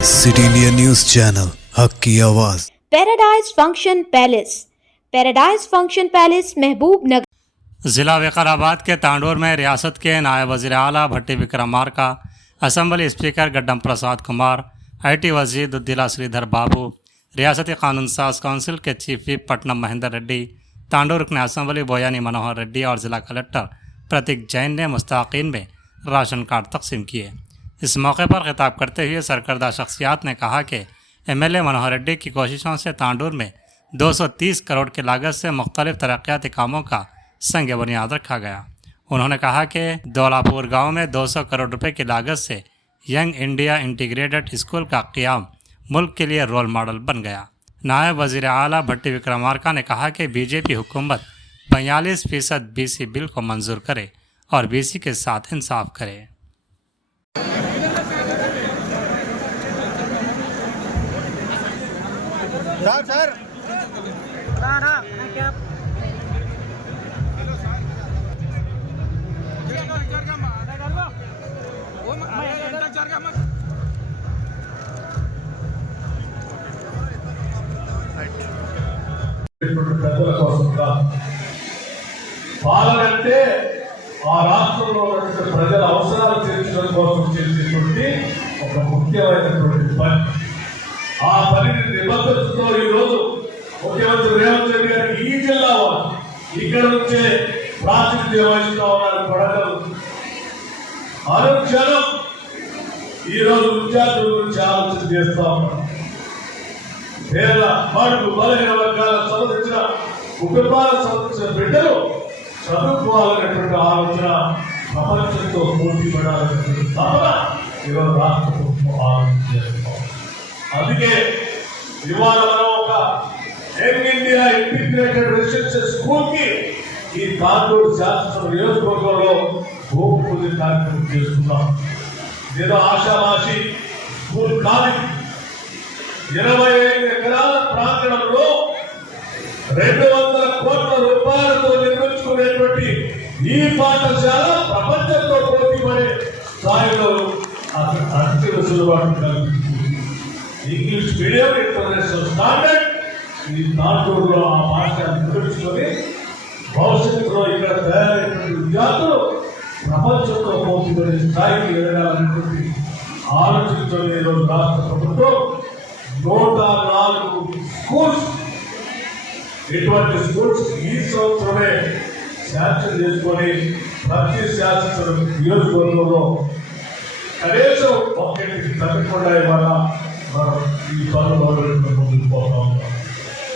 City India news channel हक की आवाज। पैराडाइज फंक्शन पैलेस महबूब नगर। ज़िला विकाराबाद के तांडोर में रियासत के नायब वज़ीर आला Bhatti Vikramarka, assembly speaker Gaddam Prasad Kumar, IT वज़ीर दुद्दिला श्रीधर बाबू, रियासती कानून साज काउंसिल के चीफ विप पटनम महेंद्र रेड्डी, तांडोर रुकन असम्बली बोयानी मनोहर रेड्डी और ज़िला कलेक्टर प्रतीक जैन ने मुस्तकीन में राशन कार्ड तकसीम किए। इस मौके पर खिताब करते हुए सरकर्दा शख्सियात ने कहा कि MLA मनोहर रेड्डी की कोशिशों से तांडोर में 230 करोड़ की लागत से मुख्तलिफ तरक्याती कामों का संग बुनियाद रखा गया। उन्होंने कहा कि दौलापुर गांव में 200 करोड़ रुपए की लागत से यंग इंडिया इंटीग्रेटेड स्कूल का क़याम मुल्क के लिए रोल मॉडल बन गया। नायब वज़ीर आला भट्टी विक्रमार्का ने कहा कि BJP हुकूमत 45% BC बिल को मंजूर करे और BC के साथ इंसाफ करे। सर ना क्या పాలనంటే ఆ రాష్ట్రంలో ఉన్నటువంటి ప్రజల అవసరాలు తీర్చడం కోసం చేసేటువంటి ఒక ముఖ్యమైనటువంటి పని. ఆ పనిని నిబద్ధతతో ఈరోజు ముఖ్యమంత్రి రేవంత్ రెడ్డి గారికి ఈ జిల్లా వారు ఇక్కడ నుంచే ప్రాతినిధ్యం వహిస్తూ ఉన్నారు. పడగలు అనుక్షణం ఈరోజు విద్యార్థుల గురించి ఆలోచన చేస్తూ ఉన్నారు. పేర్ల బడుగు బలహీన వర్గాలకు సంబంధించిన కుటుంబాలకు సంబంధించిన బిడ్డలు చదువుకోవాలనేటువంటి ఆలోచన, ప్రపంచంతో పోటీ పడాలనేటువంటి భావన ఈరోజు రాష్ట్ర ప్రభుత్వం ఆలోచన చేస్తాం. అందుకే ఇవాళ మనం ఒక young India integrated residential school కి ఈ తాండూరు శాసనసభ నియోజకవర్గంలో భూమి పూజ కార్యక్రమం చేస్తున్నాం. ఏదో ఆశామాషి స్కూల్ కాదు. 25 ఎకరాల ప్రాంగణంలో 200 కోట్ల రూపాయలతో నిర్మించుకునేటువంటి ఈ పాఠశాల ప్రపంచంతో పోటీ పడే స్థాయిలో అతి వెసులుబాటు కల్పిస్తుంది. ఇంగ్లీష్ మీడియం ఇంటర్నేషనల్ స్టాండర్డ్ ఈ తాండూరులో ఆ పాఠశాలను నిర్మించుకొని భవిష్యత్తులో ఇక్కడ తయారైనటువంటి విద్యార్థులు ప్రపంచంతో పోటీ పడే స్థాయికి ఎదగాలనేటువంటి ఆలోచించడం ఈరోజు రాష్ట్ర ప్రభుత్వం 104 స్కూల్స్, ఇటువంటి స్కూల్స్ ఈ సంవత్సరమే శాంక్షన్ చేసుకొని ప్రతి శాసనసభ నియోజకవర్గంలో కనీసం ఒక్కటికి తగ్గకుండా ఇవాళ మనం ఈ పనులు ముందుకు పోతా ఉన్నాం.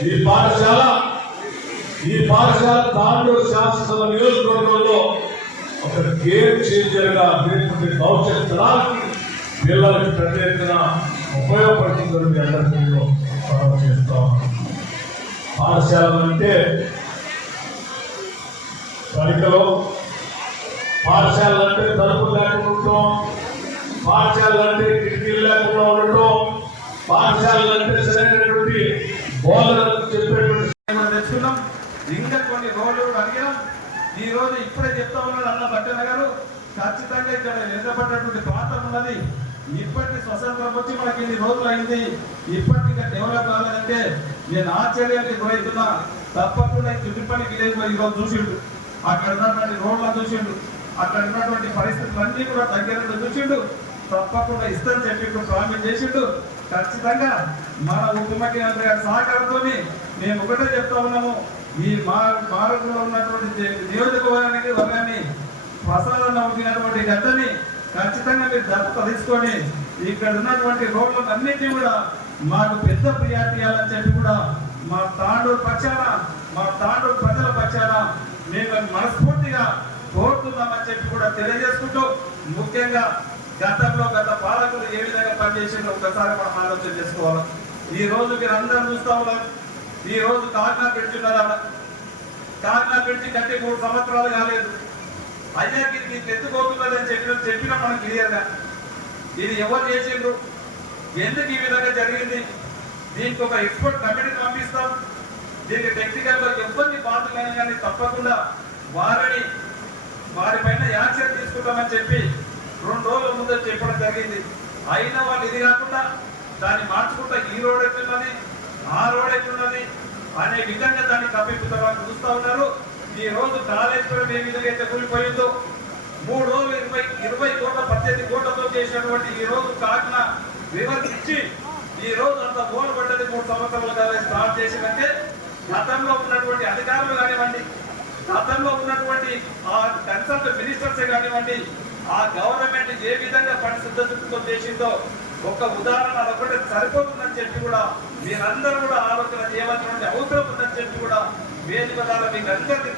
ఈ పాఠశాల తాండూరు శాసనసభ నియోజకవర్గంలో ఒక గేమ్ చేంజర్ గా భవిష్యత్ తరాలకి పిల్లలకి పెద్ద ఎత్తున ఉపయోగపడుతుందని అందరికీ మనం చేస్తాం. పాఠశాలలు అంటే పరీక్షలో, పాఠశాలలు అంటే తలుపులు లేకుండా ఉండటం, పాఠశాలలు అంటే కిటికీలు లేకుండా ఉండటం, పాఠశాలలు అంటే సరైనటువంటి బోధనలు చెప్పేటువంటి తెచ్చుకున్నాం. ఇంకా కొన్ని రోడ్లు అడిగాం. ఈ రోజు ఇప్పుడే చెప్తా ఉన్నాడు అన్న పట్టణ గారు, ఖచ్చితంగా ఇక్కడ నిలబడినటువంటి ప్రాంతం ఉన్నది. ఇప్పటికి స్వతంత్రం వచ్చి మనకి ఇన్ని రోజులు అయింది, ఇప్పటికి డెవలప్ కావాలంటే నేను ఆశ్చర్యానికి గురవుతున్నా. తప్పకుండా చుట్టుపల్లి విలేజ్ ఈరోజు చూసిండు, అక్కడ ఉన్నటువంటి రోడ్లను చూసిండు, అక్కడ ఉన్నటువంటి పరిస్థితులన్నీ కూడా దగ్గర చూసిండు. తప్పకుండా ఇస్తాను చెప్పి ఇప్పుడు ప్రామిస్ చేసిండు. ఖచ్చితంగా మన ఉప ముఖ్యమంత్రి గారి సహకారంతో మేము ఒకటే చెప్తా ఉన్నాము, ఈ భారత్లో ఉన్నటువంటి వర్గాన్ని ప్రసాదం అవుతున్నటువంటి గడ్డని ఖచ్చితంగా మీరు దత్తత తీసుకొని ఇక్కడ ఉన్నటువంటి రోడ్లను అన్నింటినీ కూడా మాకు పెద్ద ప్రియారిటీ ఇవ్వాలని చెప్పి కూడా మా తాండూరు పక్షాన, మా తాండూరు ప్రజల పక్షాన మేము మనస్ఫూర్తిగా కోరుతున్నామని చెప్పి కూడా తెలియజేసుకుంటూ, ముఖ్యంగా గతంలో గత పాలకులు ఏ విధంగా పనిచేసిందో ఒకసారి మనం ఆలోచన చేసుకోవాలి. ఈ రోజు మీరు అందరం చూస్తా ఉన్నారు. ఈ రోజు కాకినా పెడుతున్నారు. కాకినా పెట్టి కట్టి 3 సంవత్సరాలు కాలేదు. అయ్యాకి ఎత్తుకోతుందని చెప్పినా మనం క్లియర్గా ఇది ఎవరు చేసిండ్రు, ఎందుకు ఈ విధంగా జరిగింది, దీనికి ఒక ఎక్స్పర్ట్ కమిటీని పంపిస్తాం. దీనికి టెక్నికల్ గా ఎవరిని బాధ్యులైనా కానీ తప్పకుండా వారిపైన యాక్షన్ తీసుకుంటామని చెప్పి 2 రోజుల ముందు చెప్పడం జరిగింది. అయినా వాళ్ళు ఇది కాకుండా దాన్ని మార్చుకుంటా ఈ రోడ్ ఎట్లున్నది, ఆ రోడ్ ఎట్లున్నది అనే విధంగా దాన్ని కప్పిపుతామని చూస్తా ఉన్నారు. ఈ రోజు కాళేశ్వరం ఏ విధంగా అయితే కూలిపోయిందో 3 రోజులు 20 కోట్ల 18 కోట్లతో చేసినటువంటి ఈ రోజు కాకిన వివరించి ఈ రోజు అంత గోలు పడ్డది 3 సంవత్సరాలుగా స్టార్ట్ చేసినట్టే గతంలో ఉన్నటువంటి అధికారులు కానివ్వండి, గతంలో ఉన్నటువంటి ఆ కన్సల్ట్ మినిస్టర్సే కానివ్వండి, ఆ గవర్నమెంట్ ఏ విధంగా పరిశుద్ధతో చేసిందో ఒక ఉదాహరణ అదొకటి సరిపోతుందని చెప్పి కూడా మీరందరూ కూడా ఆలోచన చేయవలసిన అవసరం ఉందని చెప్పి కూడా వేదిక ద్వారా మీకు అందరికీ